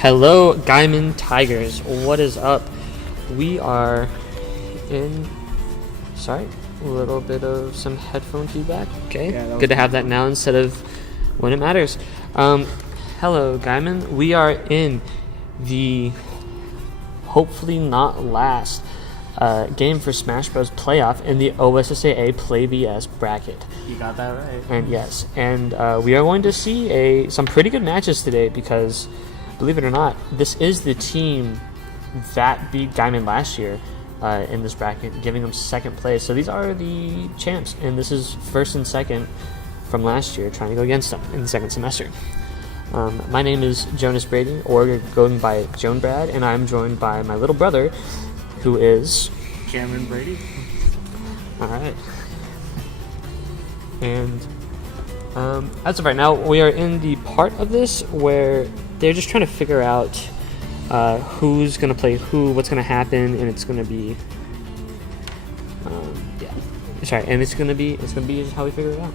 Hello, Guymon Tigers. What is up? We are in. Sorry, a little bit of some headphone feedback. Okay, Yeah, good to have that now instead of when it matters. Hello, Guymon. We are in the hopefully not last game for Smash Bros. Playoff in the OSSAA Play vs bracket. You got that right. And yes, and we are going to see some pretty good matches today because, believe it or not, this is the team that beat Guymon last year in this bracket, giving them second place. So these are the champs, and this is first and second from last year, trying to go against them in the second semester. My name is Jonas Brady, or going by Joan Brad, and I'm joined by my little brother, who is Cameron Brady. all right. And as of right now, we are in the part of this where they're just trying to figure out who's going to play who, what's going to happen, and it's going to be, and it's going to be just how we figure it out.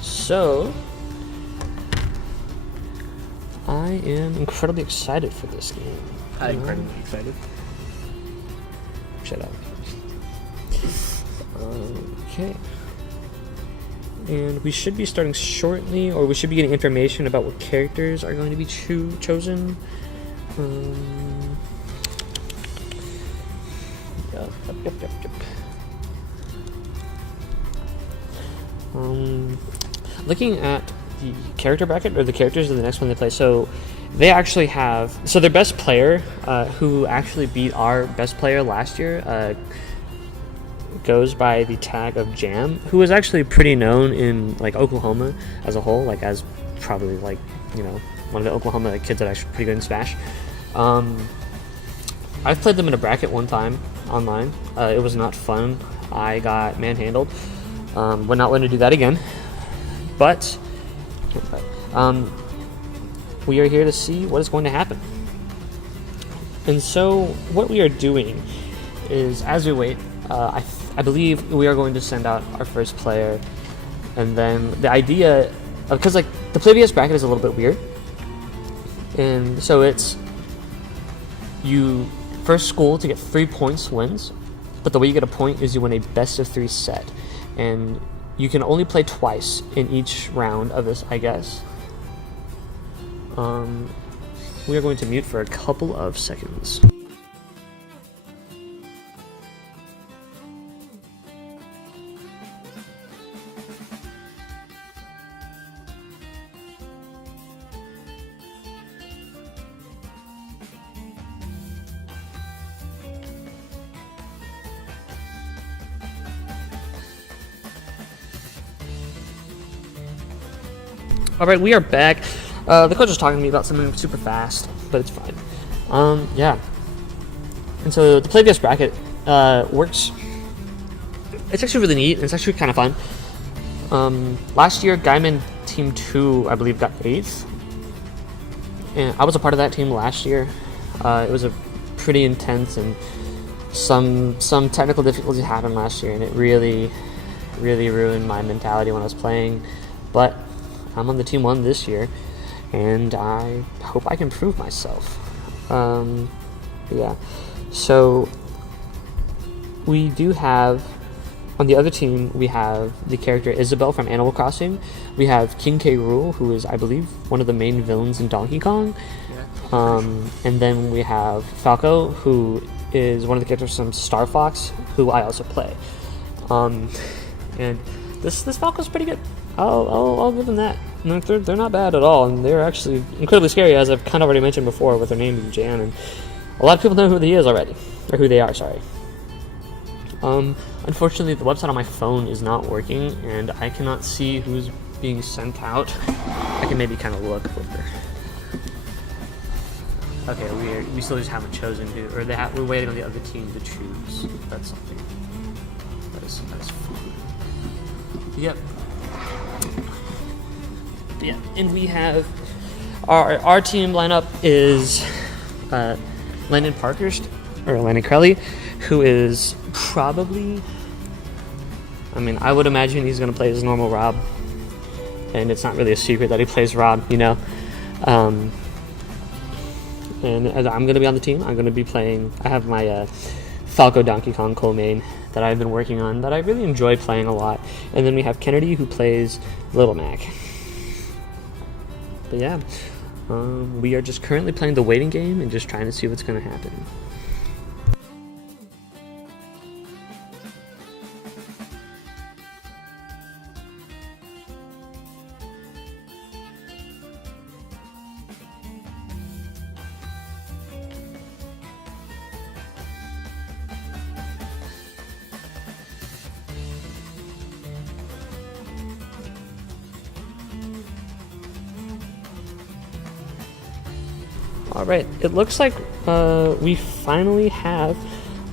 So I am incredibly excited for this game. I'm incredibly excited. Shut up. Okay. And we should be starting shortly, or we should be getting information about what characters are going to be chosen. Yep. Looking at the character bracket, or the characters of the next one they play, so they actually have, so their best player, who actually beat our best player last year, goes by the tag of Jam, who is actually pretty known in like Oklahoma as a whole, like as probably like, you know, one of the Oklahoma kids that actually pretty good in Smash. I've played them in a bracket one time online. It was not fun. I got manhandled. Would not want to do that again. But we are here to see what is going to happen. And so what we are doing is, as we wait, I believe we are going to send out our first player, and then the idea, because like the Play vs bracket is a little bit weird, and so it's you first school to get 3 points wins, but the way you get a point is you win a best of 3 set, and you can only play twice in each round of this, I guess. We are going to mute for a couple of seconds. All right, we are back. The coach was talking to me about something super fast, but it's fine. Yeah. And so the Play vs bracket works. It's actually really neat. It's actually kind of fun. Last year, Guymon Team 2, I believe, got 8th. And I was a part of that team last year. It was a pretty intense, and some technical difficulties happened last year, and it really, really ruined my mentality when I was playing. But I'm on the Team 1 this year, and I hope I can prove myself. Yeah. So we do have, on the other team, we have the character Isabelle from Animal Crossing. We have King K. Rool, who is, I believe, one of the main villains in Donkey Kong. Yeah. And then we have Falco, who is one of the characters from Star Fox, who I also play. And this Falco's pretty good. I'll give them that. They're not bad at all, and they're actually incredibly scary, as I've kind of already mentioned before, with their name being Jan, and a lot of people know who he is already, or who they are, sorry. Unfortunately, the website on my phone is not working, and I cannot see who's being sent out. I can maybe kind of look over. Okay, we still just haven't chosen who, or we're waiting on the other team to choose. That's something. That's fun. Yep. Yeah, and we have our team lineup is Landon Crelly, who is probably, I mean, I would imagine he's going to play his normal Rob. and it's not really a secret that he plays Rob, you know. And as I'm going to be on the team, I'm going to be playing. I have my Falco Donkey Kong co-main that I've been working on that I really enjoy playing a lot. And then we have Kennedy, who plays Little Mac. But yeah, we are just currently playing the waiting game and just trying to see what's going to happen. Alright, it looks like we finally have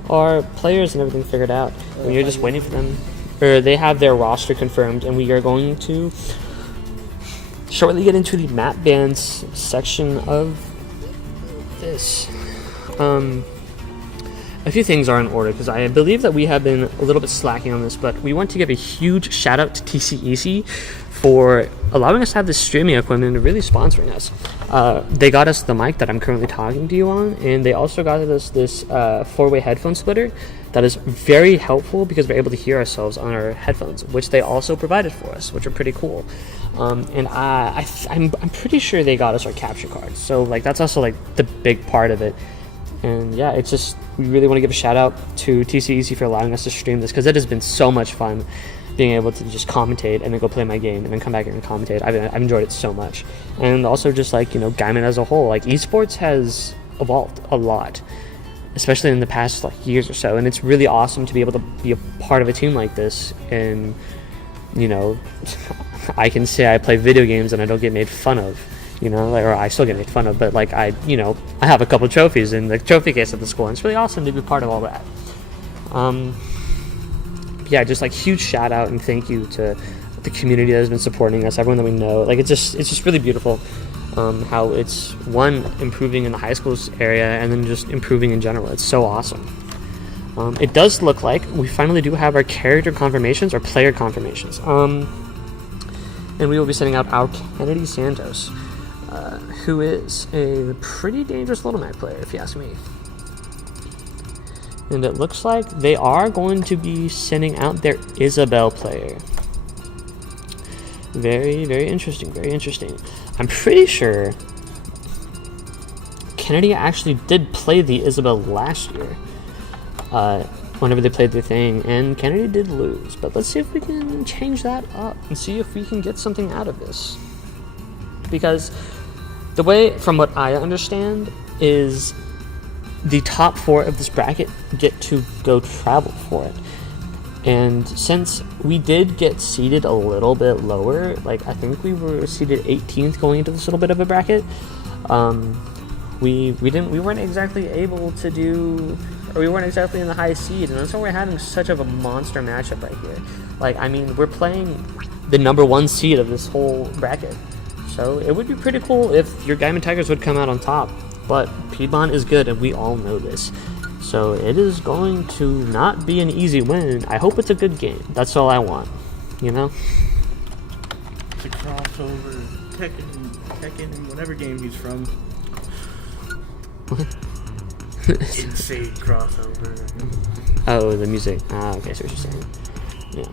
our players and everything figured out. We are just waiting for them, or they have their roster confirmed, and we are going to shortly get into the map bans section of this. A few things are in order, because I believe that we have been a little bit slacking on this, but we want to give a huge shout out to TCEC for allowing us to have this streaming equipment and really sponsoring us. They got us the mic that I'm currently talking to you on, and they also got us this 4-way headphone splitter that is very helpful because we're able to hear ourselves on our headphones, which they also provided for us, which are pretty cool. And I'm pretty sure they got us our capture cards, so like that's also like the big part of it. And yeah, it's just, we really want to give a shout out to TCEC for allowing us to stream this, because it has been so much fun being able to just commentate and then go play my game and then come back here and commentate. I've enjoyed it so much. And also just like, you know, Guymon as a whole, like esports has evolved a lot, especially in the past like years or so, and it's really awesome to be able to be a part of a team like this. And you know, I can say I play video games and I don't get made fun of, you know, like, or I still get made fun of, but like I have a couple trophies in the trophy case at the school, and it's really awesome to be part of all that. Yeah, just like huge shout out and thank you to the community that has been supporting us, everyone that we know. Like it's just really beautiful how it's improving in the high schools area and then just improving in general. It's so awesome. It does look like we finally do have our character confirmations or player confirmations. And we will be sending out our Kennedy Santos, who is a pretty dangerous Little Mac player, if you ask me. And it looks like they are going to be sending out their Isabel player. Very, very interesting, very interesting. I'm pretty sure Kennedy actually did play the Isabel last year, whenever they played their thing, and Kennedy did lose. But let's see if we can change that up and see if we can get something out of this. Because the way, from what I understand, is the top 4 of this bracket get to go travel for it. And since we did get seeded a little bit lower, like I think we were seeded 18th going into this little bit of a bracket, we weren't exactly able to do, or we weren't exactly in the high seed, and that's why we're having such of a monster matchup right here. Like, I mean, we're playing the number 1 seed of this whole bracket, so it would be pretty cool if your Guymon Tigers would come out on top. But Piedmont is good, and we all know this. So it is going to not be an easy win. I hope it's a good game. That's all I want, you know? It's a crossover, Tekken, and whatever game he's from. Insane crossover. Oh, the music. Ah, okay, I see what you're saying. Yeah.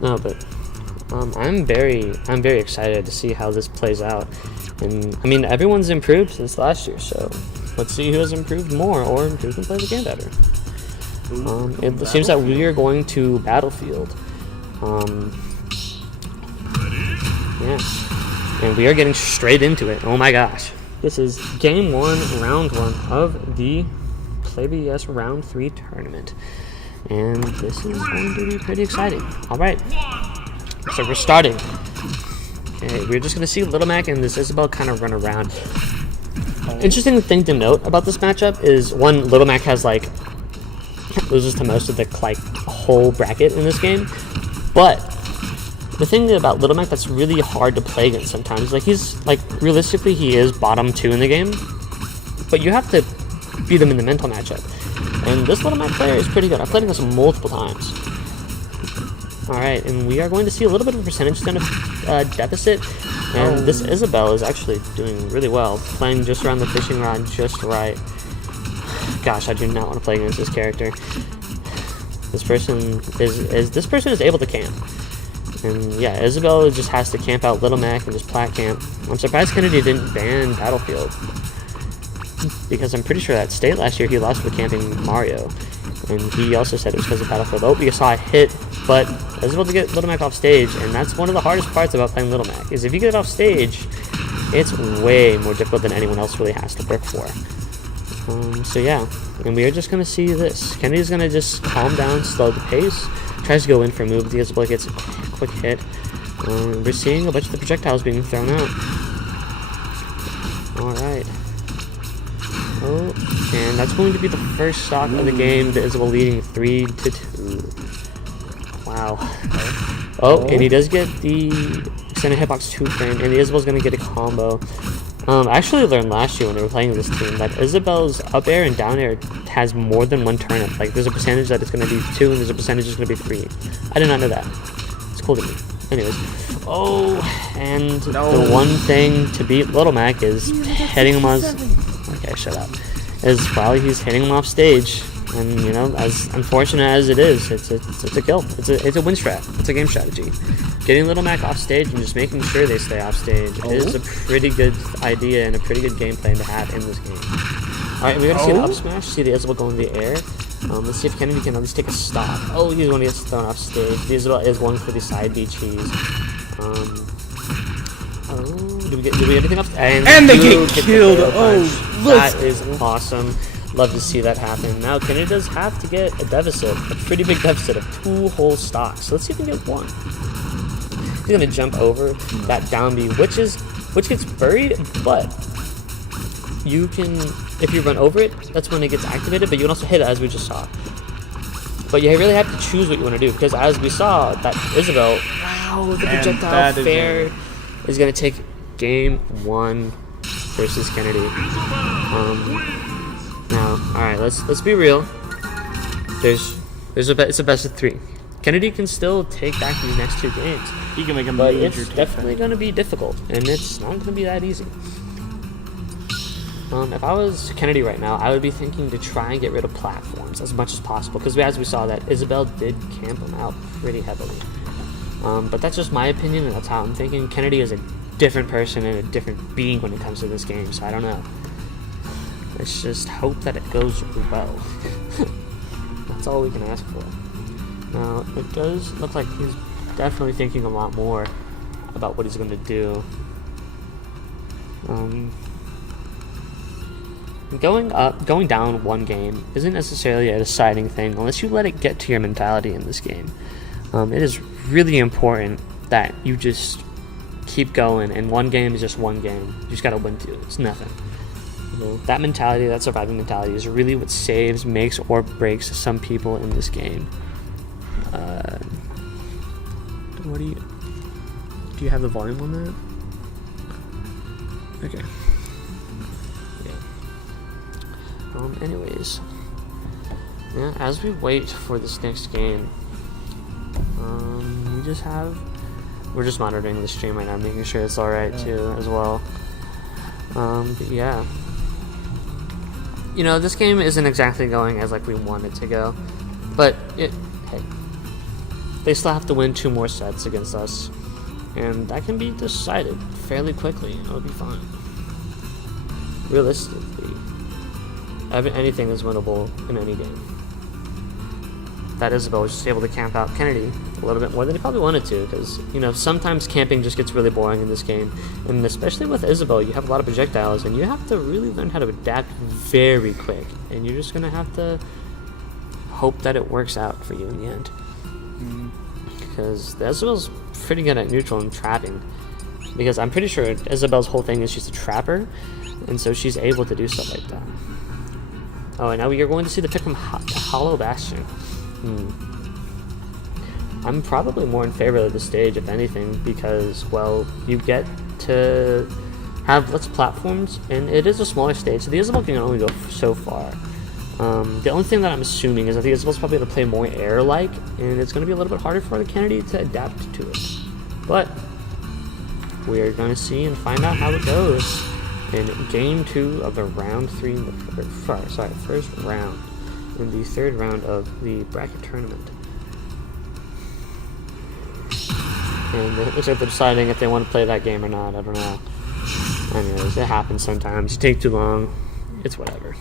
No, but I'm very excited to see how this plays out. And I mean, everyone's improved since last year, so let's see who has improved more or who can play the game better. It seems that we are going to Battlefield. Yeah, and we are getting straight into it. Oh my gosh. This is game 1, round 1 of the PlayBS round 3 tournament. And this is going to be pretty exciting. Alright, so we're starting. Okay, we're just going to see Little Mac and this Isabel kind of run around. Interesting thing to note about this matchup is, one, Little Mac has like loses to most of the like whole bracket in this game, but the thing about Little Mac that's really hard to play against sometimes, like he's like realistically he is bottom 2 in the game, but you have to beat him in the mental matchup. And this Little Mac player is pretty good. I've played against him multiple times. Alright, and we are going to see a little bit of a percentage deficit, and this Isabel is actually doing really well, playing just around the fishing rod just right. Gosh, I do not want to play against this character. This person is able to camp. And yeah, Isabel just has to camp out Little Mac and just plat camp. I'm surprised Kennedy didn't ban Battlefield, because I'm pretty sure that state last year he lost with camping Mario. And he also said it was because of Battlefield. Oh, we saw a hit, but I was able to get Little Mac off stage, and that's one of the hardest parts about playing Little Mac, is if you get it off stage, it's way more difficult than anyone else really has to work for. So yeah, and we are just going to see this. Kennedy's going to just calm down, slow the pace, tries to go in for a move, the Isabel gets a quick hit. We're seeing a bunch of the projectiles being thrown out. Alright. Oh, and that's going to be the first stock of the game. The Isabel leading 3-2. Wow. Oh, and he does get the extended hitbox 2 frame, and the Isabel's going to get a combo. I actually learned last year when we were playing with this team that Isabel's up air and down air has more than one turnip. Like, there's a percentage that it's going to be 2, and there's a percentage that's going to be 3. I did not know that. It's cool to me. Anyways. Oh, and the one thing to beat Little Mac is hitting him on... Okay, shut up. Is probably he's hitting him off stage, and you know, as unfortunate as it is, it's a kill. It's a win strat. It's a game strategy. Getting Little Mac off stage and just making sure they stay off stage is a pretty good idea and a pretty good game plan to have in this game. All right, we're gonna see an up smash. See the Isabel go in the air. Let's see if Kennedy can at least take a stop. Oh, he's going to get thrown off stage. The Isabel is going for the side B cheese. Did we get anything up? And they get killed. Oh, that is awesome. Love to see that happen. Now Kennedy does have to get a deficit, a pretty big deficit of 2 whole stocks. So let's see if we can get 1. He's gonna jump over that down B, which gets buried, but you can, if you run over it, that's when it gets activated. But you can also hit it, as we just saw. But you really have to choose what you want to do, because as we saw, that Isabel, wow, the projectile fair is going to take game 1 versus Kennedy. Now, all right, let's be real. It's a best of 3. Kennedy can still take back these next 2 games. He can make a but major it's definitely going to be difficult, and it's not going to be that easy. If I was Kennedy right now, I would be thinking to try and get rid of platforms as much as possible, because as we saw, that Isabel did camp them out pretty heavily. But that's just my opinion, and that's how I'm thinking. Kennedy is a different person and a different being when it comes to this game, so I don't know. Let's just hope that it goes well. That's all we can ask for. Now, it does look like he's definitely thinking a lot more about what he's going to do. Going down 1 game isn't necessarily a deciding thing unless you let it get to your mentality in this game. It is really important that you just keep going, and 1 game is just 1 game. You just gotta win 2. It's nothing. You know, that mentality, that surviving mentality, is really what saves, makes, or breaks some people in this game. Do you have the volume on that? Okay. Anyways, yeah, as we wait for this next game, we're just monitoring the stream right now, making sure it's alright too, as well. But yeah, you know, this game isn't exactly going as like we want it to go, but hey, they still have to win 2 more sets against us, and that can be decided fairly quickly, and it'll be fine. Realistically, anything is winnable in any game. That Isabel was just able to camp out Kennedy a little bit more than he probably wanted to, because, you know, sometimes camping just gets really boring in this game, and especially with Isabel, you have a lot of projectiles, and you have to really learn how to adapt very quick, and you're just going to have to hope that it works out for you in the end. Because the Isabel's pretty good at neutral and trapping, because I'm pretty sure Isabel's whole thing is she's a trapper, and so she's able to do stuff like that. Oh, and now we are going to see the pick from Hollow Bastion. I'm probably more in favor of the stage, if anything, because, well, you get to have less platforms, and it is a smaller stage, so the Isabel can only go so far. The only thing that I'm assuming is I think Isabel's probably going to play more air-like, and it's going to be a little bit harder for the Kennedy to adapt to it. But we are going to see and find out how it goes in Game 2 of the Round 3 in the first round in the third round of the bracket tournament. And it looks like they're deciding if they want to play that game or not. I don't know. Anyways, it happens sometimes. You take too long. It's whatever.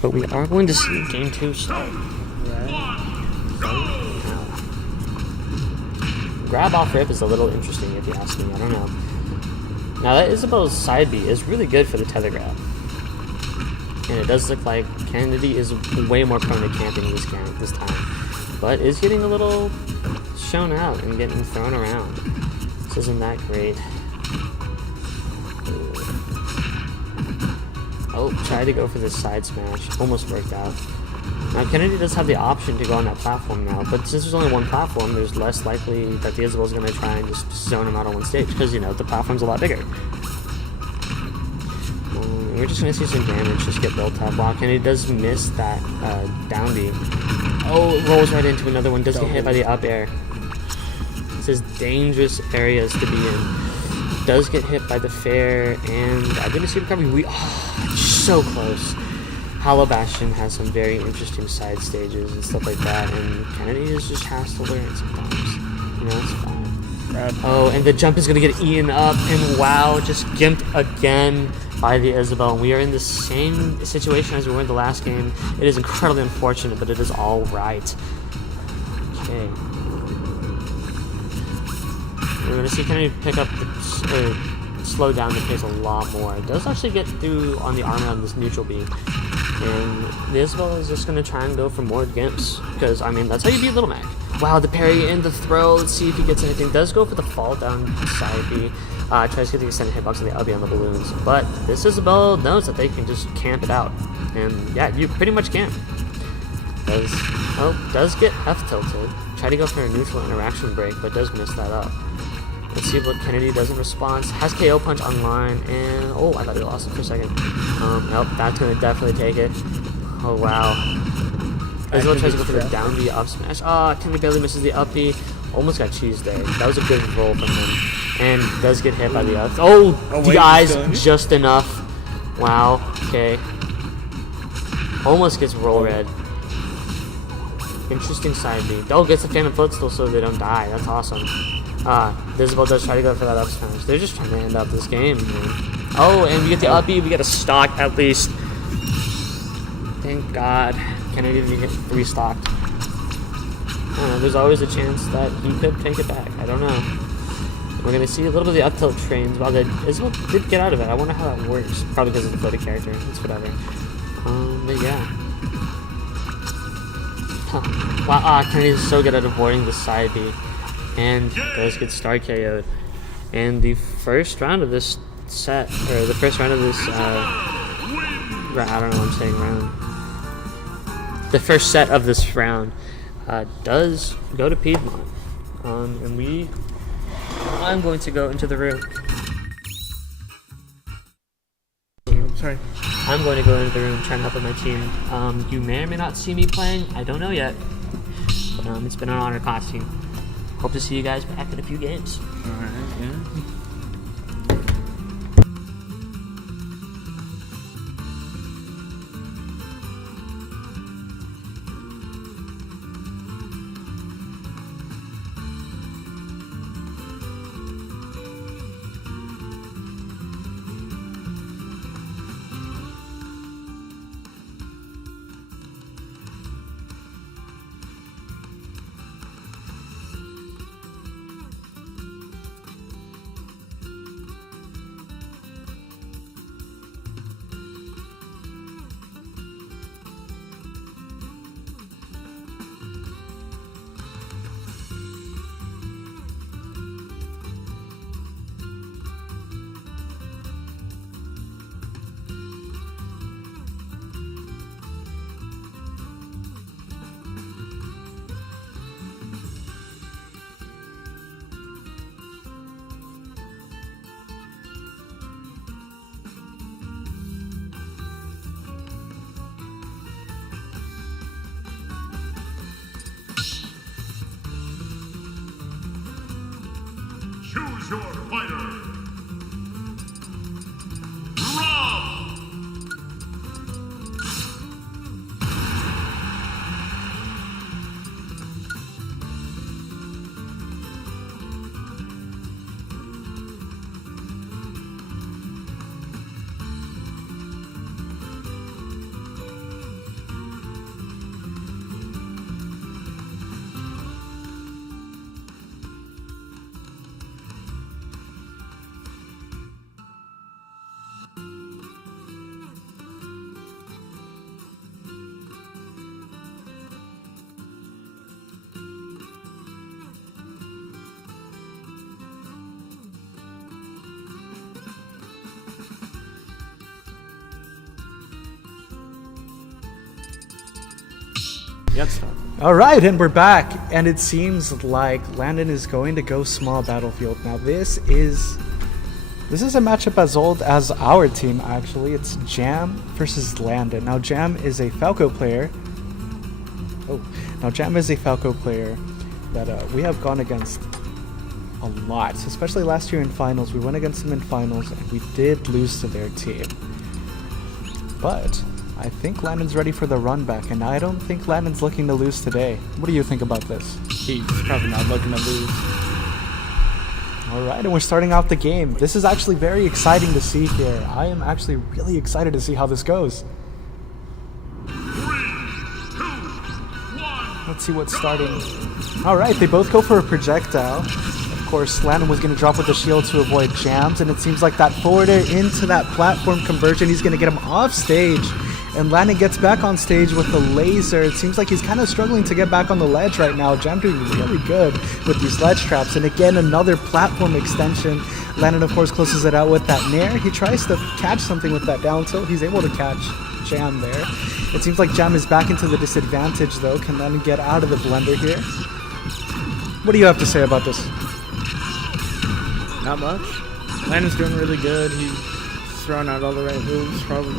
But we are going to see Game 2 start. Grab off rip is a little interesting if you ask me. I don't know. Now that Isabel's side B is really good for the tether grab. And it does look like Kennedy is way more prone to camping this time. But is getting a little shown out and getting thrown around. This isn't that great. Oh, tried to go for this side smash. Almost worked out. Now, Kennedy does have the option to go on that platform now, but since there's only one platform, there's less likely that the Isabel's going to try and just zone him out on one stage, because, you know, the platform's a lot bigger. We're just going to see some damage just get built up. Wow, Kennedy does miss that down B. Oh, it rolls right into another one. Does get hit by the up air. This is dangerous areas to be in. Does get hit by the fair, and I'm going to see recovery. So close. Hollow Bastion has some very interesting side stages and stuff like that, and Kennedy just has to learn sometimes. You know, it's fine. Oh, and the jump is going to get eaten up, and wow, just gimped again by the Isabel. We are in the same situation as we were in the last game. It is incredibly unfortunate, but it is all right. Okay. We're going to see Kennedy pick up slow down the pace a lot more. It does actually get through on the armor on this neutral beam. And the Isabel is just going to try and go for more gimps. Because, I mean, that's how you beat Little Mac. Wow, the parry and the throw. Let's see if he gets anything. Does go for the fall down side B. Tries to get the extended hitbox on the LB on the balloons. But this Isabel knows that they can just camp it out. And, yeah, you pretty much can. Does get F tilted. Try to go for a neutral interaction break, but does miss that up. Let's see what Kennedy does in response. Has KO punch online, and oh, I thought he lost it for a second. Nope, that's gonna definitely take it. Oh wow. Isabel tries to go for the down B up smash. Kennedy barely misses the up B. Almost got cheesed there. That was a good roll from him. And does get hit by the up. Oh, the eyes just enough. Wow. Okay. Almost gets roll red. Interesting side B. Oh, gets the Phantom Footstool so they don't die. That's awesome. Isabel does try to go for that up smash. They're just trying to end up this game, man. Oh, and we get the up B. We get a stock at least. Thank God. Kennedy didn't get restocked. There's always a chance that he could take it back. I don't know. We're going to see a little bit of the up tilt trains. While Isabel did get out of it. I wonder how that works. Probably because of the floated character. It's whatever. But yeah. Wow, Kennedy's so good at avoiding the side B. And does get star KO'd. And the first round of this set, or the first round of this, I don't know what I'm saying, round. The first set of this round does go to Piedmont. And I'm going to go into the room. Sorry. I'm going to go into the room, try and help with my team. You may or may not see me playing. I don't know yet. But it's been an honor costume. Hope to see you guys back in a few games. Alright, yeah. Choose your fighter. Rob! Yeah, it's fun. All right, and we're back, and it seems like Landon is going to go small battlefield. Now this is a matchup as old as our team, actually. It's Jam versus Landon. Now Jam is a Falco player. That we have gone against a lot, especially last year in finals. We went against them in finals, and we did lose to their team. But I think Landon's ready for the run back, and I don't think Landon's looking to lose today. What do you think about this? He's probably not looking to lose. All right, and we're starting out the game. This is actually very exciting to see here. I am actually really excited to see how this goes. 3, 2, 1. Let's see what's starting. All right, they both go for a projectile. Of course, Landon was going to drop with the shield to avoid jams, and it seems like that forwarder into that platform conversion, he's going to get him off stage. And Landon gets back on stage with the laser. It seems like he's kind of struggling to get back on the ledge right now. Jam doing really good with these ledge traps. And again, another platform extension. Landon, of course, closes it out with that nair. He tries to catch something with that down tilt. He's able to catch Jam there. It seems like Jam is back into the disadvantage, though. Can Landon get out of the blender here? What do you have to say about this? Not much. Landon's doing really good. He's throwing out all the right moves, probably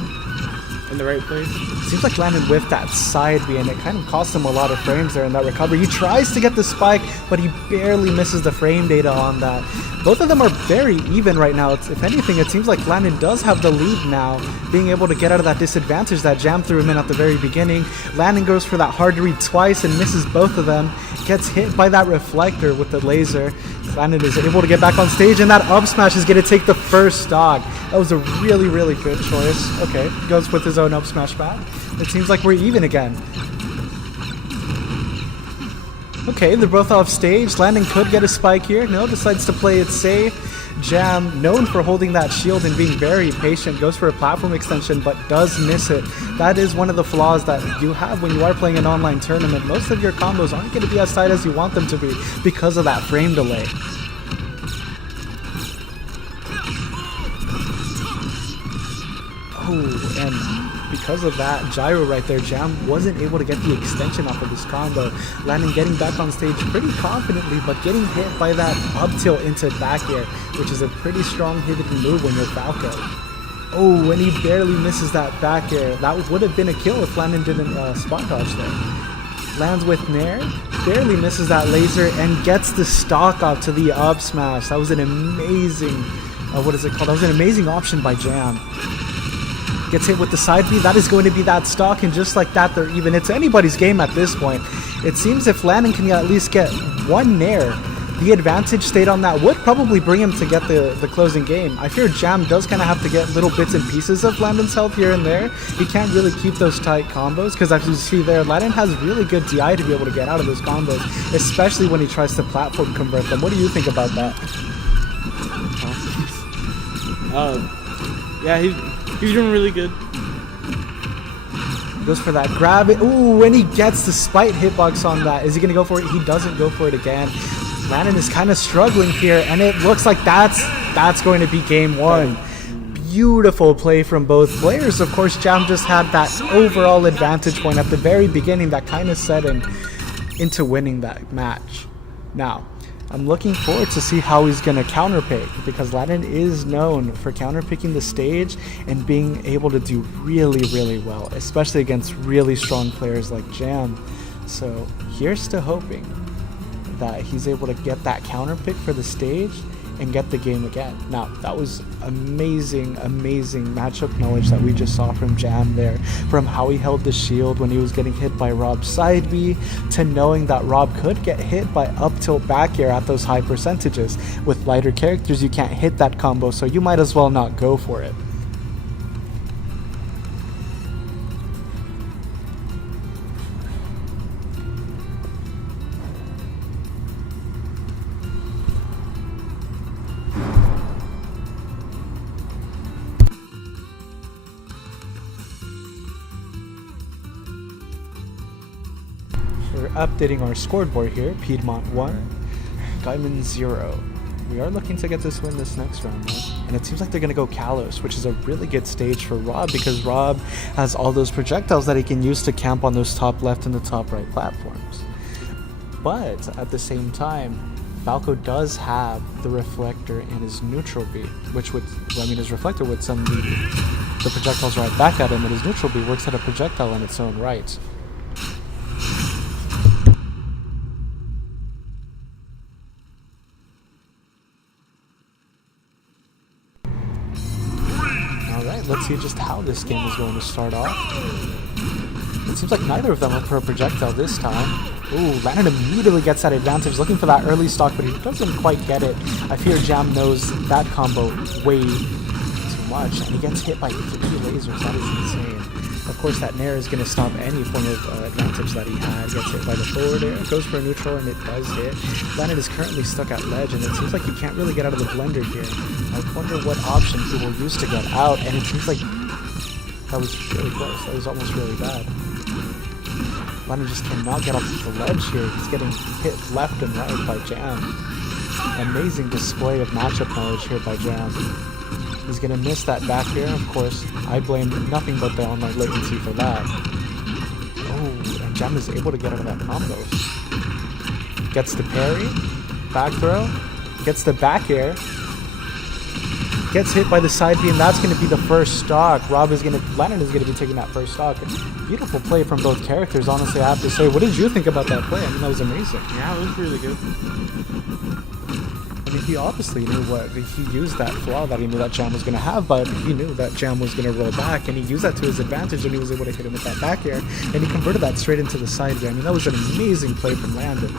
in the right place. Seems like Landon whiffed that side B, and it kind of cost him a lot of frames there in that recovery. He tries to get the spike, but he barely misses the frame data on that. Both of them are very even right now. If anything, it seems like Landon does have the lead now, being able to get out of that disadvantage that Jam threw him in at the very beginning. Landon goes for that hard read twice and misses both of them. Gets hit by that reflector with the laser. Landon is able to get back on stage, and that up smash is going to take the first stock. That was a really, really good choice. Okay, goes with his own up smash back. It seems like we're even again. Okay, they're both off stage. Landon could get a spike here. No, decides to play it safe. Jam, known for holding that shield and being very patient, goes for a platform extension but does miss it. That is one of the flaws that you have when you are playing an online tournament. Most of your combos aren't going to be as tight as you want them to be because of that frame delay. Oh, and because of that gyro right there, Jam wasn't able to get the extension off of this combo. Landon getting back on stage pretty confidently, but getting hit by that up tilt into back air, which is a pretty strong hitting move when you're Falco. Oh, and he barely misses that back air. That would have been a kill if Landon didn't spot dodge there. Lands with nair, barely misses that laser, and gets the stock off to the up smash. That was an amazing, what is it called? That was an amazing option by Jam. Gets hit with the side B. That is going to be that stock, and just like that, they're even. It's anybody's game at this point. It seems if Landon can at least get one nair, the advantage stayed on that would probably bring him to get the closing game. I fear Jam does kind of have to get little bits and pieces of Landon's health here and there. He can't really keep those tight combos, because as you see there, Landon has really good DI to be able to get out of those combos, especially when he tries to platform convert them. What do you think about that? Yeah, he's doing really good. Goes for that grab it. Ooh, and he gets the spite hitbox on that. Is he going to go for it? He doesn't go for it again. Landon is kind of struggling here, and it looks like that's going to be game one. Beautiful play from both players. Of course, Jam just had that overall advantage point at the very beginning that kind of set him into winning that match. Now, I'm looking forward to see how he's going to counterpick, because Landon is known for counterpicking the stage and being able to do really, really well, especially against really strong players like Jam. So here's to hoping that he's able to get that counterpick for the stage and get the game again. Now, that was amazing, amazing matchup knowledge that we just saw from Jam there, from how he held the shield when he was getting hit by Rob's side B, to knowing that Rob could get hit by up tilt back air at those high percentages. With lighter characters, you can't hit that combo, so you might as well not go for it. We're updating our scoreboard here. Piedmont 1, Guymon 0. We are looking to get this win this next round, though. And it seems like they're going to go Kalos, which is a really good stage for Rob, because Rob has all those projectiles that he can use to camp on those top left and the top right platforms. But at the same time, Falco does have the reflector in his neutral B, which would, I mean, his reflector would send the projectiles right back at him, and his neutral B works at a projectile in its own right. Let's see just how this game is going to start off. It seems like neither of them went for a projectile this time. Ooh, Landon immediately gets that advantage, looking for that early stock, but he doesn't quite get it. I fear Jam knows that combo way too much, and he gets hit by 3 lasers. That is insane. Of course, that Nair is going to stop any form of advantage that he had. Gets hit by the forward air, goes for a neutral, and it does hit. Landon is currently stuck at ledge, and it seems like he can't really get out of the blender here. I wonder what option he will use to get out, and it seems like that was really close. That was almost really bad. Landon just cannot get off the ledge here. He's getting hit left and right by Jam. Amazing display of matchup knowledge here by Jam. He's going to miss that back air. Of course, I blame nothing but the online latency for that. Oh, and Jam is able to get out of that combo. Gets the parry, back throw, gets the back air, gets hit by the side B, and that's going to be the first stock. Landon is going to be taking that first stock. Beautiful play from both characters, honestly, I have to say. What did you think about that play? I mean, that was amazing. Yeah, it was really good. I mean, he obviously knew he used that flaw that he knew that Jam was going to have, but he knew that Jam was going to roll back, and he used that to his advantage, and he was able to hit him with that back air, and he converted that straight into the side B. I mean, that was an amazing play from Landon.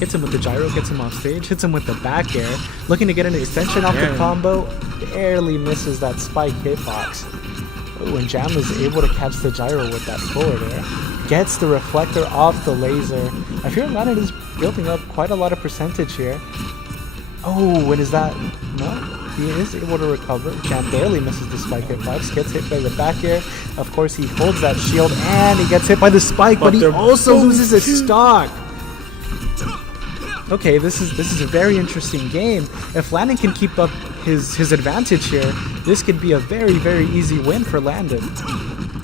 Hits him with the gyro, gets him off stage, hits him with the back air, looking to get an extension off the combo, barely misses that spike hitbox. Oh, and Jam is able to catch the gyro with that forward air. Gets the reflector off the laser. I fear Landon is building up quite a lot of percentage here. Oh, and is that... No, he is able to recover. Jam barely misses the spike hitbox, gets hit by the back air. Of course, he holds that shield, and he gets hit by the spike, but he also loses his stock. Okay, this is a very interesting game. If Landon can keep up his advantage here, this could be a very, very easy win for Landon.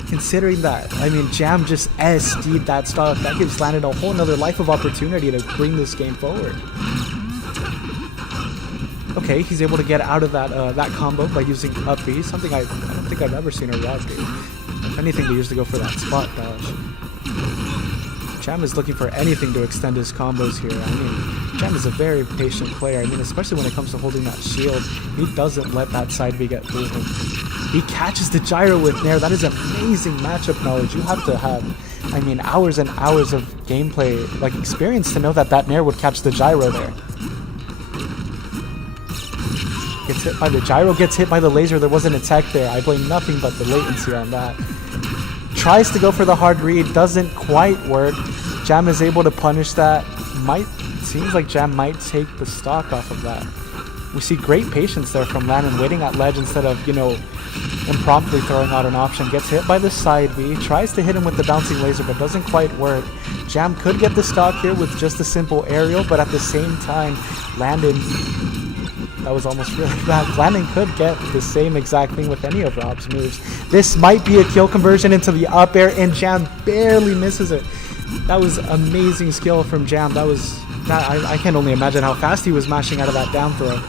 Considering that, I mean, Jam just SD'd that stock. That gives Landon a whole nother life of opportunity to bring this game forward. Okay, he's able to get out of that combo by using up B, something I don't think I've ever seen a Rob do. If anything, they used to go for that spot dodge. Jam is looking for anything to extend his combos here. I mean, Jam is a very patient player. I mean, especially when it comes to holding that shield, he doesn't let that side B get through him. He catches the gyro with Nair. That is amazing matchup knowledge. You have to have, I mean, hours and hours of gameplay, like, experience to know that Nair would catch the gyro there. Gets hit by the gyro, gets hit by the laser. There wasn't a tech there. I blame nothing but the latency on that. Tries to go for the hard read, doesn't quite work. Jam is able to punish that. Seems like Jam might take the stock off of that. We see great patience there from Landon, waiting at ledge instead of, impromptu throwing out an option. Gets hit by the side B, tries to hit him with the bouncing laser, but doesn't quite work. Jam could get the stock here with just a simple aerial, but at the same time, Landon... That was almost really bad. Landon could get the same exact thing with any of Rob's moves. This might be a kill conversion into the up air, and Jam barely misses it. That was amazing skill from Jam. I can only imagine how fast he was mashing out of that down throw.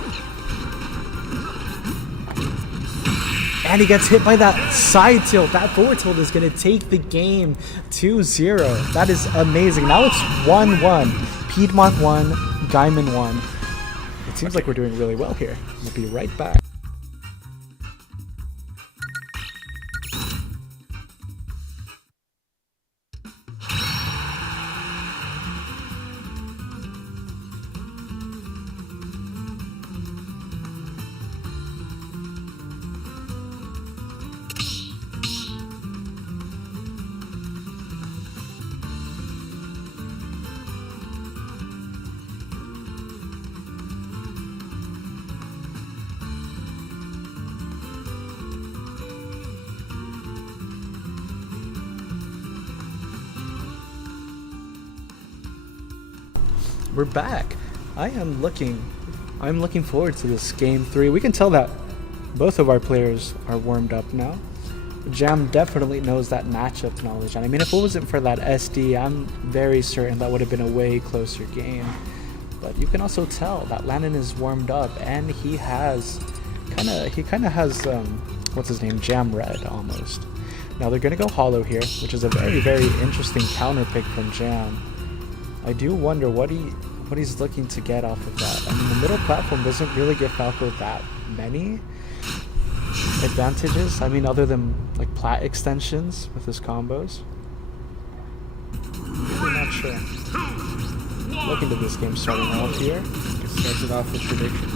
And he gets hit by that side tilt. That forward tilt is going to take the game 2-0. That is amazing. Now it's 1-1. Piedmont 1, Guymon 1. It seems like we're doing really well here. We'll be right back. We're back. I'm looking forward to this game 3. We can tell that both of our players are warmed up now. Jam definitely knows that matchup knowledge, and I mean, if it wasn't for that SD, I'm very certain that would have been a way closer game. But you can also tell that Landon is warmed up, and he has kind of has what's his name, Jam Red almost. Now they're gonna go hollow here, which is a very, very interesting counter pick from Jam. I do wonder what he's looking to get off of that. I mean, the middle platform doesn't really give Falco that many advantages. I mean, other than like plat extensions with his combos. I'm not sure. Look into this game starting off here. It starts it off with prediction.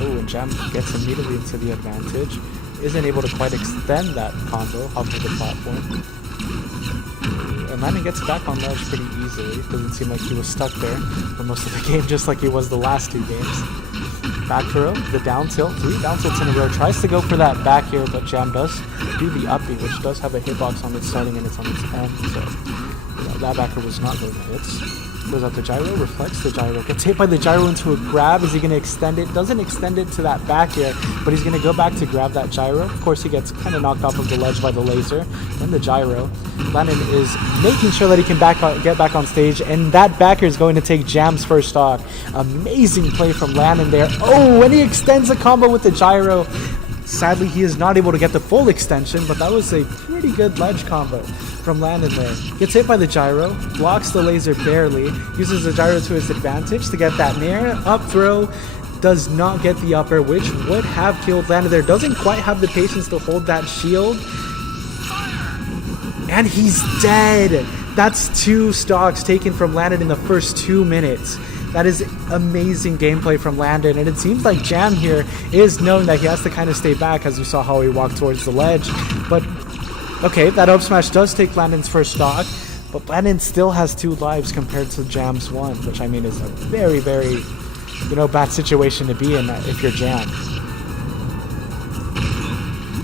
Oh, and Jam gets immediately into the advantage. Isn't able to quite extend that combo off of the platform. And Landon gets back on ledge pretty easily. Doesn't seem like he was stuck there for most of the game, just like he was the last 2 games. Back throw, the down tilt, 3 down tilts in a row. Tries to go for that back air, but Jam does do the up B, which does have a hitbox on its starting and it's on its end. So that backer was not going to hit. Goes out the gyro, reflects the gyro, gets hit by the gyro into a grab. Is he going to extend it? Doesn't extend it to that back air, but he's going to go back to grab that gyro. Of course, he gets kind of knocked off of the ledge by the laser and the gyro. Landon is making sure that he can get back on stage, and that backer is going to take Jam's first stock. Amazing play from Landon there. Oh, and he extends a combo with the gyro. Sadly, he is not able to get the full extension, but that was a pretty good ledge combo from Landon there. Gets hit by the gyro, blocks the laser barely, uses the gyro to his advantage to get that nair, up throw, does not get the upper, which would have killed Landon there. Doesn't quite have the patience to hold that shield. And he's dead! That's 2 stocks taken from Landon in the first 2 minutes. That is amazing gameplay from Landon, and it seems like Jam here is knowing that he has to kind of stay back, as you saw how he walked towards the ledge. But, okay, that up smash does take Landon's first stock, but Landon still has 2 lives compared to Jam's 1, which I mean is a very, very, bad situation to be in if you're Jam.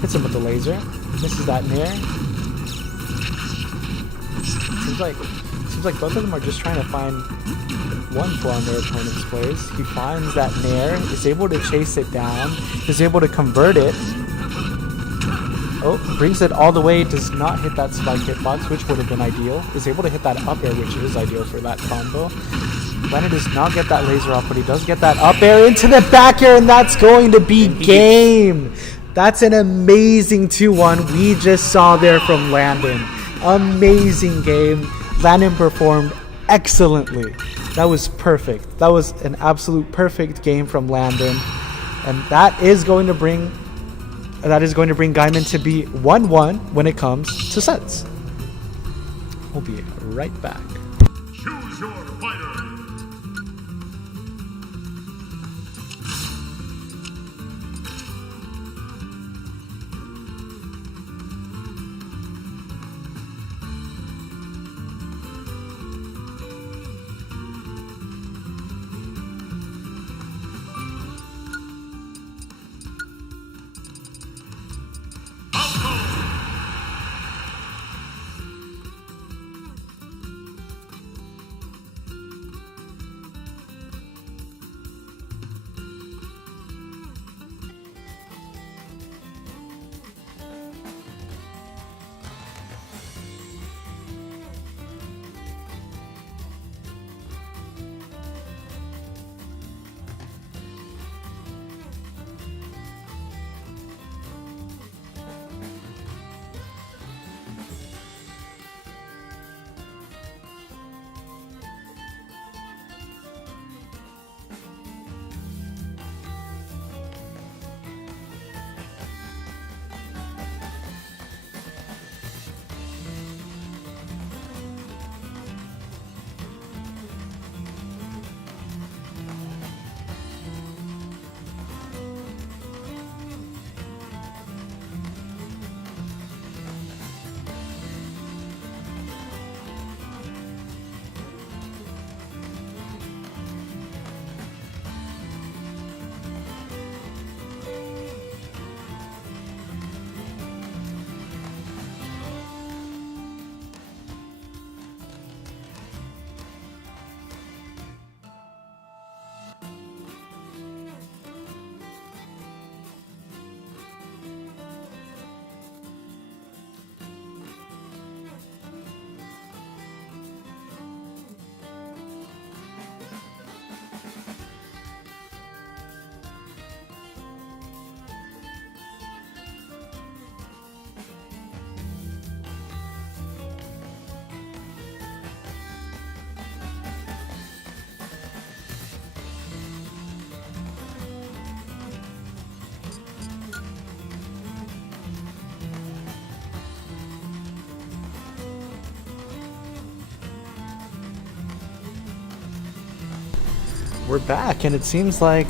Hits him with the laser, misses that nair. Seems like both of them are just trying to find one flaw in their opponent's plays. He finds that nair, is able to chase it down, is able to convert it. Oh, brings it all the way, does not hit that spike hitbox, which would have been ideal. Is able to hit that up air, which is ideal for that combo. Landon does not get that laser off, but he does get that up air into the back air, and that's going to be game. That's an amazing 2-1 we just saw there from Landon. Amazing game. Landon performed excellently. That was perfect. That was an absolute perfect game from Landon, and that is going to bring Guymon to be 1-1 when it comes to sets. We'll be right back. Choose your fighter. We're back, and it seems like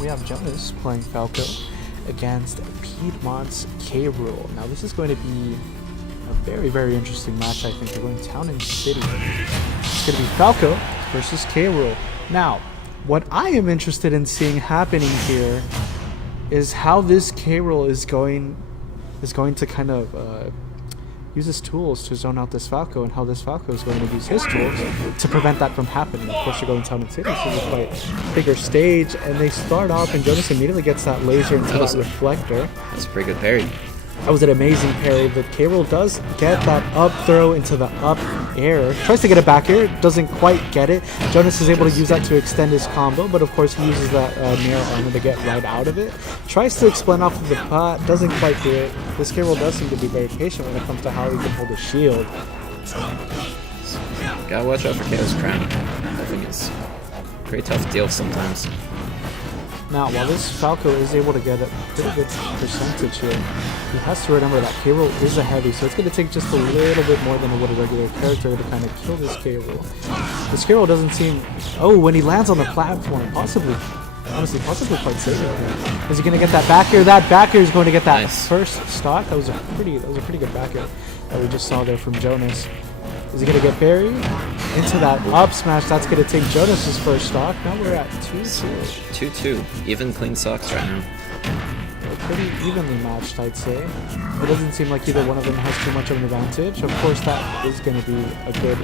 we have Jonas playing Falco against Piedmont's K. Rule. Now, this is going to be a very, very interesting match, I think. We're going Town and City. It's going to be Falco versus K. Rule. Now, what I am interested in seeing happening here is how this K. Rule is going to kind of use his tools to zone out this Falco, and how this Falco is going to use his tools to prevent that from happening. Of course, you're going Town and City, so it's a quite bigger stage, and they start off, and Jonas immediately gets that laser into that reflector. That's a pretty good parry. That was an amazing parry. The K-Roll does get that up throw into the up air. Tries to get it back air, doesn't quite get it. Jonas is able to use that to extend his combo, but of course he uses that mirror armor to get right out of it. Tries to explain off of the pot, doesn't quite do it. This K-Roll does seem to be very patient when it comes to how he can hold a shield. Gotta watch out for KO's crown. I think it's a pretty tough deal sometimes. Now, while this Falco is able to get a pretty good percentage here, he has to remember that K-Roll is a heavy, so it's going to take just a little bit more than it would a regular character to kind of kill this K-Roll. This K-Roll doesn't seem... Oh, when he lands on the platform, possibly. Honestly, possibly quite safe. Is he going to get that back air? That back air is going to get that first stock. That was a pretty good back air that we just saw there from Jonas. Is he going to get buried into that up smash? That's going to take Jonas's first stock. Now we're at 2-2. 2-2. Even clean socks right now. They're pretty evenly matched, I'd say. It doesn't seem like either one of them has too much of an advantage. Of course, that is going to be a good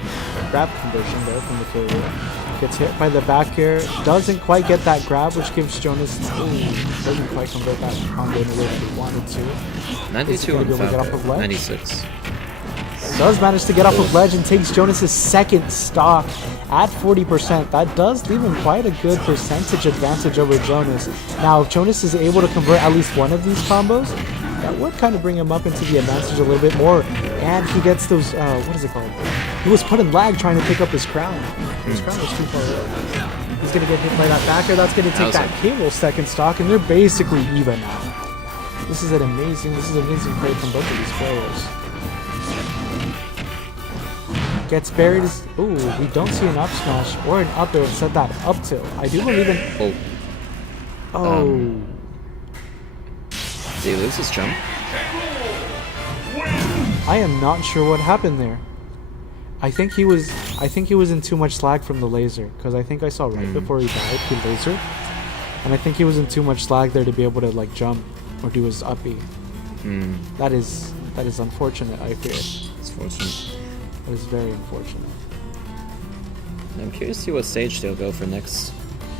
grab conversion there from the carrier. Gets hit by the back air. Doesn't quite get that grab, which gives Jonas... Ooh, doesn't quite convert that combo in the way that he wanted to. 92 on Falco. 96. Does manage to get off of ledge and takes Jonas' second stock at 40%. That does leave him quite a good percentage advantage over Jonas. Now, if Jonas is able to convert at least one of these combos, that would kind of bring him up into the advantage a little bit more. And he gets those, what is it called? He was put in lag trying to pick up his crown. His crown was too far away. He's going to get hit by that backer. That's going to take that K-Roll second stock, and they're basically even now. This is amazing play from both of these players. Gets buried. Ooh, we don't see an up smash or an up air. Instead, that up tilt. I do believe in. Oh. Did he lose his jump? I am not sure what happened there. I think he was in too much lag from the laser, because I think I saw right before he died he lasered, and I think he was in too much lag there to be able to like jump or do his up B. That is unfortunate. I fear. It's fortunate. That is very unfortunate. I'm curious to see what stage they'll go for next.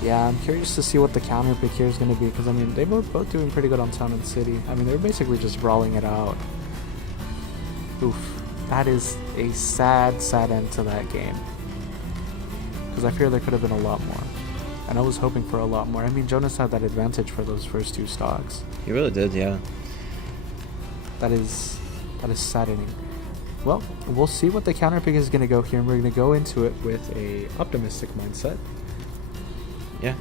Yeah, I'm curious to see what the counter pick here is going to be, because I mean they were both doing pretty good on Town and City. I mean they're basically just brawling it out. Oof, that is a sad end to that game. Because I fear there could have been a lot more, and I was hoping for a lot more. I mean Jonas had that advantage for those first two stocks. He really did, yeah. That is saddening. Well, we'll see what the counter pick is going to go here, and we're going to go into it with a optimistic mindset. Yeah.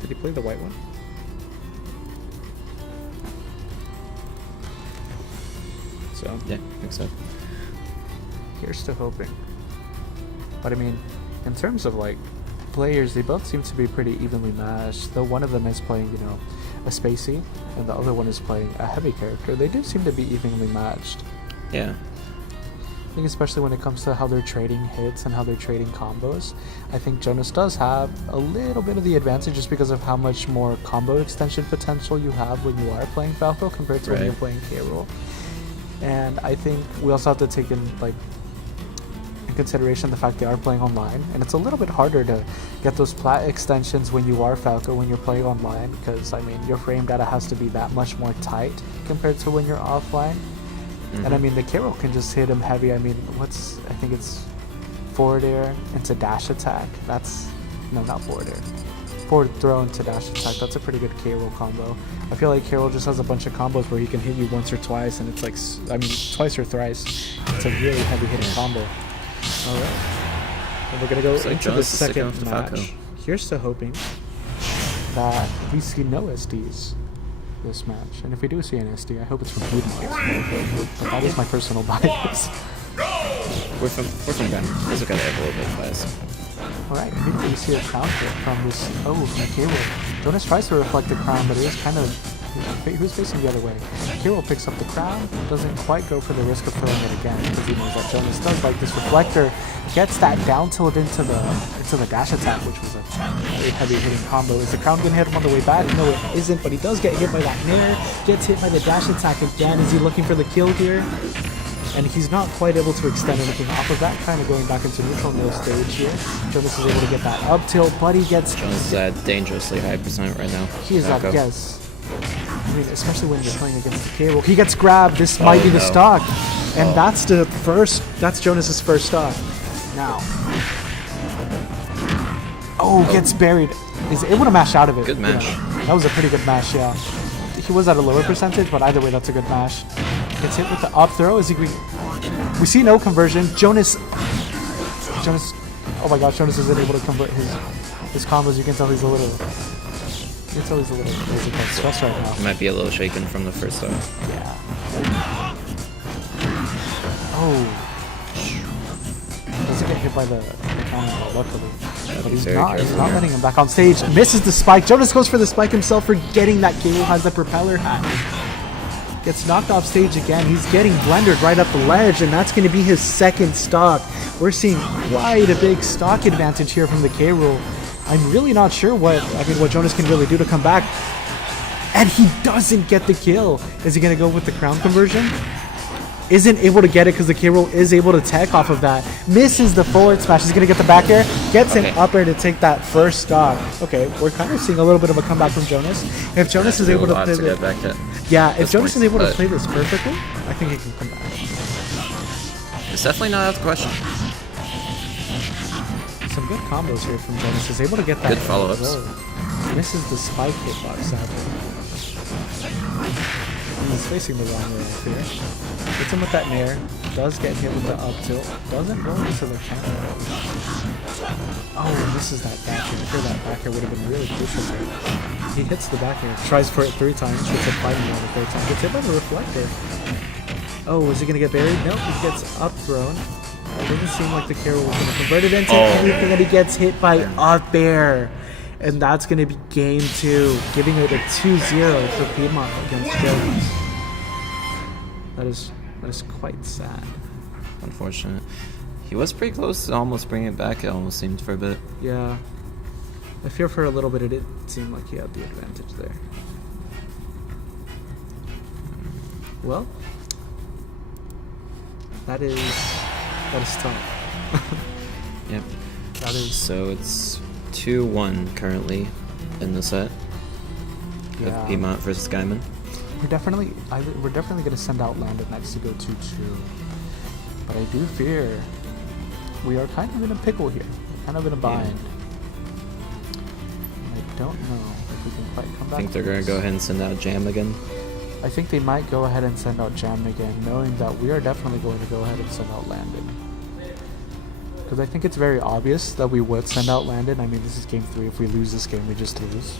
Did he play the white one? So yeah, I think so. Here's to hoping. But I mean, in terms of like players, they both seem to be pretty evenly matched. Though one of them is playing, you know, a spacey, and the other one is playing a heavy character. They do seem to be evenly matched. Yeah. I think especially when it comes to how they're trading hits and how they're trading combos. I think Jonas does have a little bit of the advantage just because of how much more combo extension potential you have when you are playing Falco compared to when you're playing K-Roll. And I think we also have to take in consideration the fact they are playing online, and it's a little bit harder to get those plat extensions when you are Falco when you're playing online, because I mean your frame data has to be that much more tight compared to when you're offline. And I mean the K-Roll can just hit him heavy. I mean I think it's forward air into dash attack. Not forward air. Forward throw into dash attack. That's a pretty good K-Roll combo. I feel like K-Roll just has a bunch of combos where he can hit you once or twice, and it's like, I mean twice or thrice. It's a really heavy hitting combo. Alright. And we're gonna go into the second match. Here's to hoping that we see no SDs this match, and if we do see an SD, I hope it's from Piedmont. But that is my personal bias. We're from Guymon. It's okay to have a little bit of bias. Alright, immediately we see a crown hit from this. Oh, from K-Roll. Jonas tries to reflect the crown, but it is kind of. Who's facing the other way? K-Roll picks up the crown, doesn't quite go for the risk of throwing it again because he knows that Jonas does like this reflector. Gets that down tilt into the dash attack, which was a very heavy hitting combo. Is the crown gonna hit him on the way back? No, it isn't, but he does get hit by that nair. Gets hit by the dash attack again. Is he looking for the kill here? And he's not quite able to extend anything off of that, kind of going back into neutral no stage here. Jonas is able to get that up tilt, but he gets... Jonas is at dangerously high percent right now. He is at, yes. I mean, especially when you're playing against the K-Roll. He gets grabbed, this might be the stock. And that's Jonas's first stock. Now. Oh, gets buried. Is able to mash out of it. Good mash. Yeah, that was a pretty good mash, yeah. He was at a lower percentage, but either way, that's a good mash. Gets hit with the up throw. Is he? We see no conversion. Jonas. Oh my gosh, Jonas isn't able to convert his combos. You can tell he's a little. Stressed right now. Might be a little shaken from the first start. Yeah. Oh. Doesn't get hit by the counter, luckily. But he's not letting him back on stage. Misses the spike. Jonas goes for the spike himself, forgetting that K-Roll has the propeller hat. Gets knocked off stage again. He's getting blendered right up the ledge, and that's going to be his second stock. We're seeing quite a big stock advantage here from the K-Roll. I'm really not sure what Jonas can really do to come back. And he doesn't get the kill. Is he going to go with the crown conversion? Isn't able to get it because the K-Roll is able to tech off of that. Misses the forward smash. He's going to get the back air. Gets an up air to take that first stock. Okay, we're kind of seeing a little bit of a comeback from Jonas. If Jonas is able to play this, if Jonas is able to play this perfectly, I think he can come back. It's definitely not out of the question. Some good combos here from Jonas. He's able to get that. Good follow-ups. Misses the spike hitbox, sadly. He's facing the wrong way up here. Hits him with that nair. Does get hit with the up tilt. Doesn't go into the counter. Oh, misses that back air. I hear that back air would have been really crucial there. He hits the back air. Tries for it 3 times. Gets hit by him on the 3rd time. Gets hit by the reflector. Oh, is he going to get buried? Nope, he gets up thrown. It doesn't seem like the K-Roll was going to convert it into anything, and he gets hit by up air. And that's going to be game 2, giving it a 2-0 for Piedmont against Jonas. That is quite sad. Unfortunate. He was pretty close to almost bringing it back, it almost seemed, for a bit. Yeah. I fear for a little bit it did seem like he had the advantage there. Well, that is tough. Yep. That is. So it's 2-1 currently in the set. Yeah. With Piedmont versus Guymon. We're definitely going to send out Landon next to go 2-2. But I do fear we are kind of in a pickle here. We're kind of in a bind. I don't know if we can quite come back. I think they're going to go ahead and send out Jam again. I think they might go ahead and send out Jam again, knowing that we are definitely going to go ahead and send out Landon. Because I think it's very obvious that we would send out Landon. I mean, this is game 3. If we lose this game, we just lose.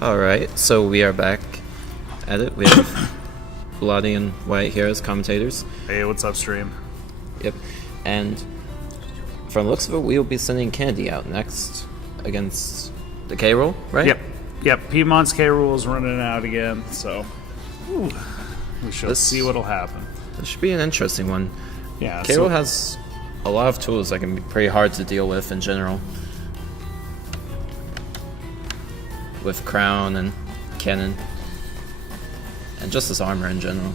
Alright, so we are back at it. We have Bloody and White here as commentators. Hey, what's up, stream? Yep. And from the looks of it, we will be sending Kennedy out next against the K roll, right? Yep. Piedmont's K rule is running out again, so we shall see what'll happen. This should be an interesting one. Yeah. K roll has a lot of tools that can be pretty hard to deal with in general. With Crown and Cannon. And just his armor in general.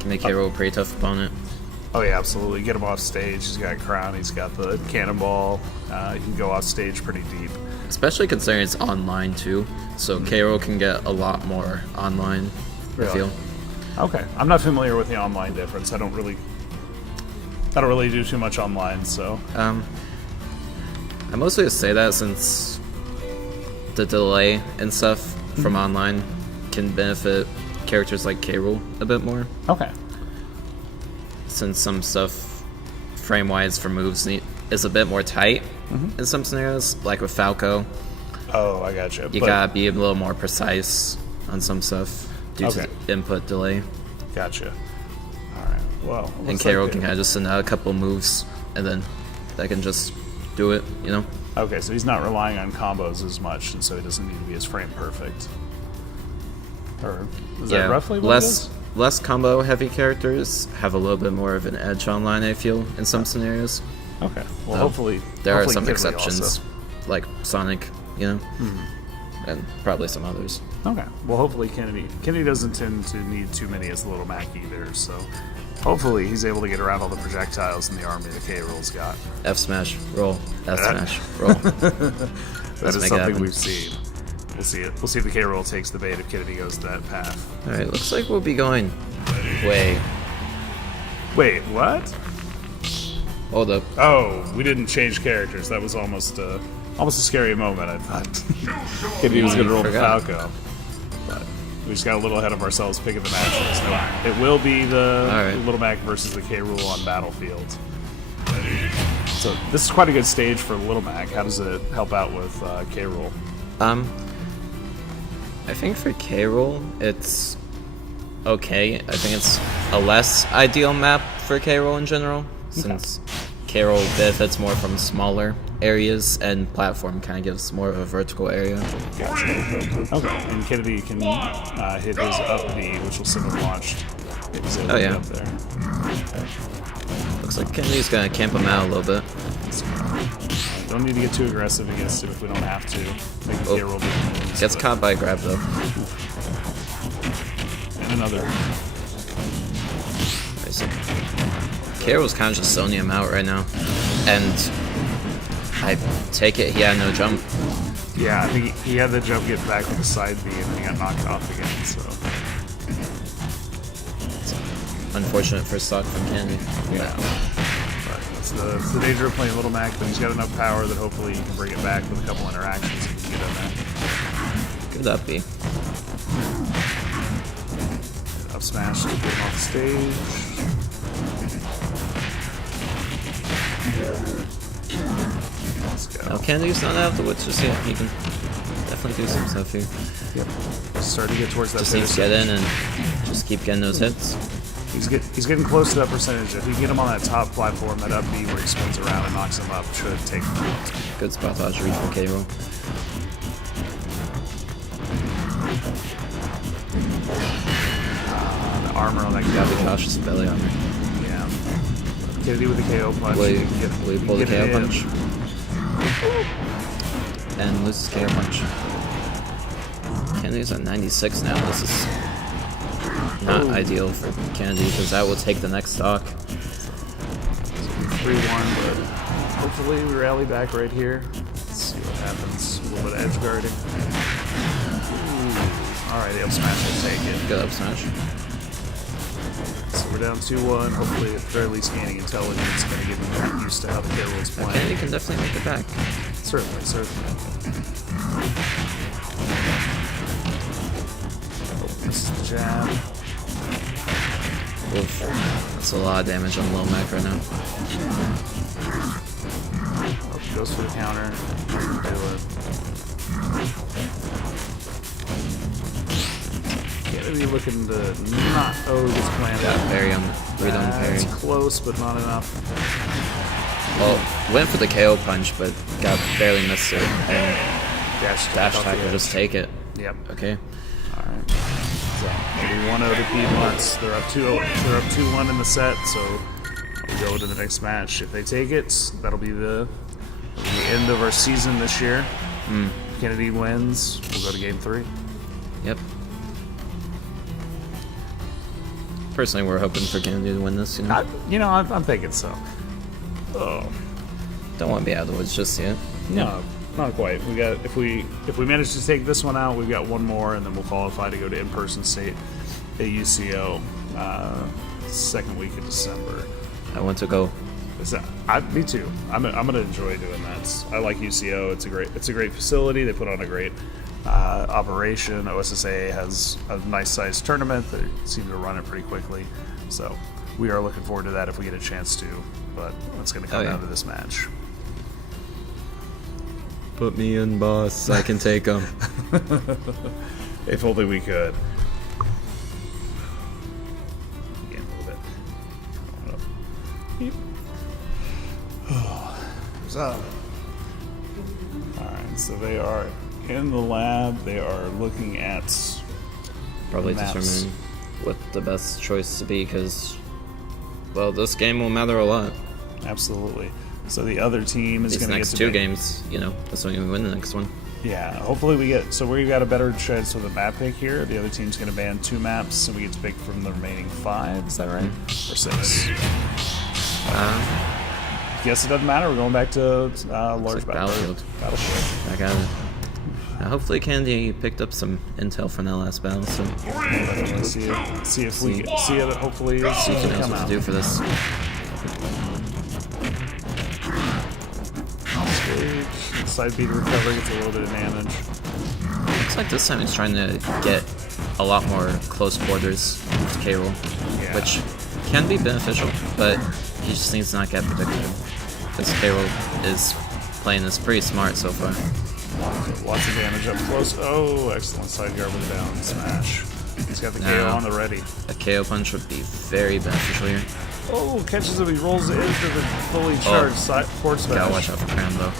Can make K roll a pretty tough opponent. Oh yeah, absolutely. Get him off stage. He's got Crown. He's got the Cannonball. He can go off stage pretty deep. Especially considering it's online too. So K roll can get a lot more online, I Really? feel. Okay, I'm not familiar with the online difference. I don't really do too much online, so. I mostly just say that since the delay and stuff from online can benefit characters like K roll a bit more. Okay. Since some stuff frame-wise for moves is a bit more tight in some scenarios, like with Falco. Oh, I gotcha. You gotta be a little more precise on some stuff due to the input delay. Gotcha. Alright, well. And K roll can kind of just send out a couple moves, and then that can just do it, you know? Okay, so he's not relying on combos as much, and so he doesn't need to be as frame perfect. Or is that roughly what it is? Less combo heavy characters have a little bit more of an edge online, I feel, in some scenarios. Okay, well hopefully There are hopefully some Kidley exceptions, also. like Sonic, you know? And probably some others. Okay, well hopefully Kennedy doesn't tend to need too many as Little Mac either, so hopefully he's able to get around all the projectiles in the army the K roll's got. F smash, roll. F smash, roll. That is make it something happen. we've seen. We'll see it. We'll see if the K roll takes the bait if Kennedy goes that path. Alright, looks like we'll be going way. Wait, what? Hold up. Oh, we didn't change characters. That was almost a scary moment, I thought. Kennedy was going to roll the Forgot. Falco. But we just got a little ahead of ourselves picking the matches. No, it will be the Alright. Little Mac versus the K Rool on Battlefield. So this is quite a good stage for Little Mac. How does it help out with K Rool? I think for K roll, it's okay. I think it's a less ideal map for K roll in general, since K roll benefits more from smaller areas, and platform kind of gives more of a vertical area. Gotcha. Okay, and Kennedy can hit his up B, which will send him launched. If he's able to get up there. Looks like Kennedy's gonna camp him out a little bit. Don't need to get too aggressive against him if we don't have to. Make the K roll moves, Gets but- caught by a grab though. And another. K roll's kind of just zoning him out right now, and I take it he had no jump. Yeah, I think he had the jump get back to the side B and then he got knocked off again, so. Unfortunate first stock from Kennedy. Yeah. But it's the danger of playing Little Mac, but he's got enough power that hopefully he can bring it back with a couple interactions and get in there. Good up B. Up smash to get him off the stage. Let's go. Now Kennedy's not out of the woods just yet. He can definitely do some stuff here. Yep. Starting to get towards that Just needs to get in and just keep getting those hits. He's getting close to that percentage. If you can get him on that top platform, that up B where he spins around and knocks him up, should take him out. Good spot dodge read for K roll. The armor on that Gotta be guy. cautious of belly armor. Yeah. Kennedy with the KO punch. Will You you, can get- will you you pull the can get KO it in. punch? And loses KO punch. Kennedy's at 96 now. This is not ideal for Kennedy because that will take the next stock. 3-1, but hopefully we rally back right here. Let's see what happens. A little bit of edge guarding. Alright, the up smash will take it. Good up smash. So we're down 2-1. Hopefully, at the very least, gaining intelligence is going to get me used to how the K rolls Kennedy playing. can definitely make it back. Certainly. Oh, misses the jab. Oof. That's a lot of damage on Low Mac right now. Oh, goes for the counter. Do it. Kennedy looking to not. Oh, he gets planted. Got parry on read on parry. It's close, but not enough. Well, went for the KO punch, but barely missed it. And Dash attack will just take it. Yep. Okay. All right. So maybe 1-0 to Piedmont. They're up 2-1 in the set. So we'll go to the next match. If they take it, that'll be the end of our season this year. Kennedy wins. We'll go to game 3. Yep. Personally, we're hoping for Kennedy to win this. I'm thinking so. Oh. Don't want to be out of the woods just yet. No, not quite. We got if we manage to take this one out, we've got one more, and then we'll qualify to go to in-person state at UCO second week of December. I want to go. Me too. I'm gonna enjoy doing that. I like UCO. It's a great facility. They put on a great operation. OSSAA has a nice sized tournament. They seem to run it pretty quickly. So we are looking forward to that if we get a chance to. But it's going to come down to this match. Put me in, boss. I can take him. If only we could. Again, a little bit. So, alright, so they are in the lab. They are looking at Probably maps. determining what the best choice to be, because, well, this game will matter a lot. Absolutely. So the other team is These going to get next to two make- games, that's when we win the next one. Yeah, hopefully we get. So we've got a better chance with the map pick here. The other team's going to ban 2 maps, and we get to pick from the remaining 5. Is that right? Or 6? Guess it doesn't matter. We're going back to large like Battlefield. Battleship. Back at it. Now, hopefully Kennedy picked up some intel from that last battle, so Definitely see if we see it. Hopefully, he knows come what out. to do for this. Side beat recovery gets a little bit of damage. Looks like this time he's trying to get a lot more close quarters with K-Roll, Yeah. which can be beneficial, but he just needs to not get predicted, because K-Roll is playing this pretty smart so far. Lots of damage up close. Oh, excellent side guard with a down smash. He's got the KO on the ready. A KO punch would be very beneficial here. Oh, catches him. He rolls it into the fully charged side forward smash. Gotta watch out for Cram though.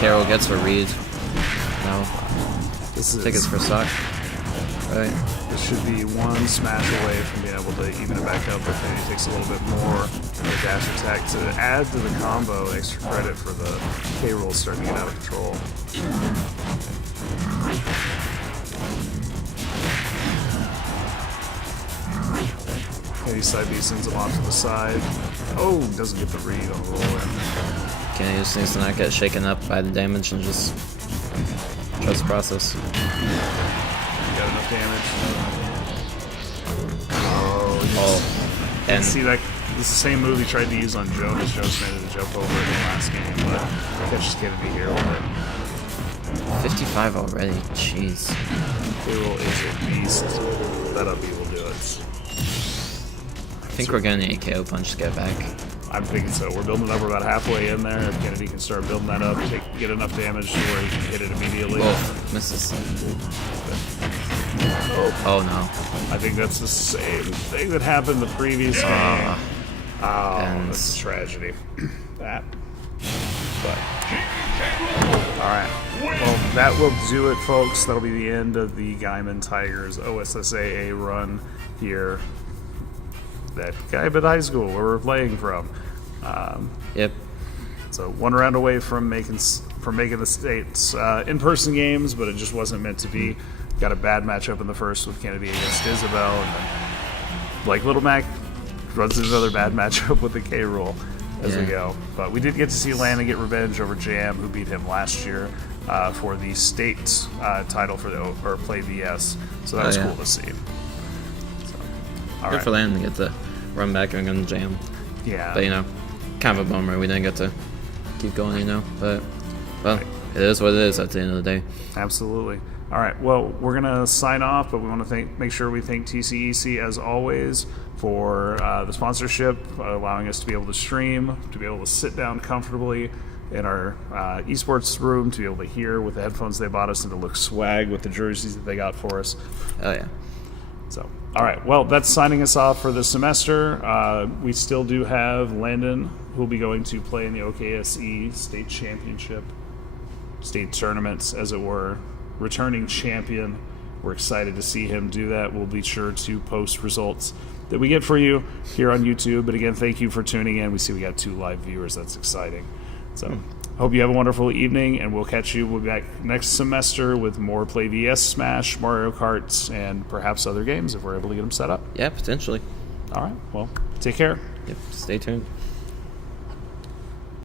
Carol gets a read. No. This I think it's for stock. Right. This should be one smash away from being able to even it back up, but then he takes a little bit more of a dash attack to add to the combo. Extra credit for the K-roll starting to get out of control. He side B sends him off to the side. Oh, doesn't get the read on the roll in. Okay, he just needs to not get shaken up by the damage and just trust the process. Got enough damage. Oh, and See, that this is the same move he tried to use on Jonas. Jonas managed to jump over it in the last game, but catches Kennedy here with it. 55 already. Jeez. K-roll is a beast. That up he will do it. I think we're gonna need a KO punch to get back. I'm thinking so. We're building it up. We're about halfway in there. If Kennedy can start building that up, get enough damage to where he can hit it immediately. Oh, misses. Oh no. I think that's the same thing that happened the previous game. Oh, that's a tragedy. That. But. Alright. Well, that will do it, folks. That'll be the end of the Guymon Tigers OSSAA run here at Guymon High School, where we're playing from. Yep. So one round away from making the states in-person games, but it just wasn't meant to be. Got a bad matchup in the first with Kennedy against Isabel, and then Blake Little Mac runs into another bad matchup with the K-roll as we go. But we did get to see Landon get revenge over Jam, who beat him last year for the state title for the Play VS. So that was cool to see. So, Good for Landon to get the run back and gun Jam. Yeah. But kind of a bummer we didn't get to keep going, But well, it is what it is at the end of the day. Absolutely. All right. Well, we're gonna sign off, but we want to make sure we thank TCEC as always for the sponsorship, allowing us to be able to stream, to be able to sit down comfortably in our esports room, to be able to hear with the headphones they bought us, and to look swag with the jerseys that they got for us. Oh yeah. So All right. Well, that's signing us off for the semester. We still do have Landon, who will be going to play in the OKSE state championship, state tournaments, as it were. Returning champion. We're excited to see him do that. We'll be sure to post results that we get for you here on YouTube. But again, thank you for tuning in. We see we got 2 live viewers. That's exciting. So hope you have a wonderful evening, and we'll catch you. We'll be back next semester with more Play vs. Smash, Mario Karts, and perhaps other games if we're able to get them set up. Yeah, potentially. All right. Well, take care. Yep, stay tuned.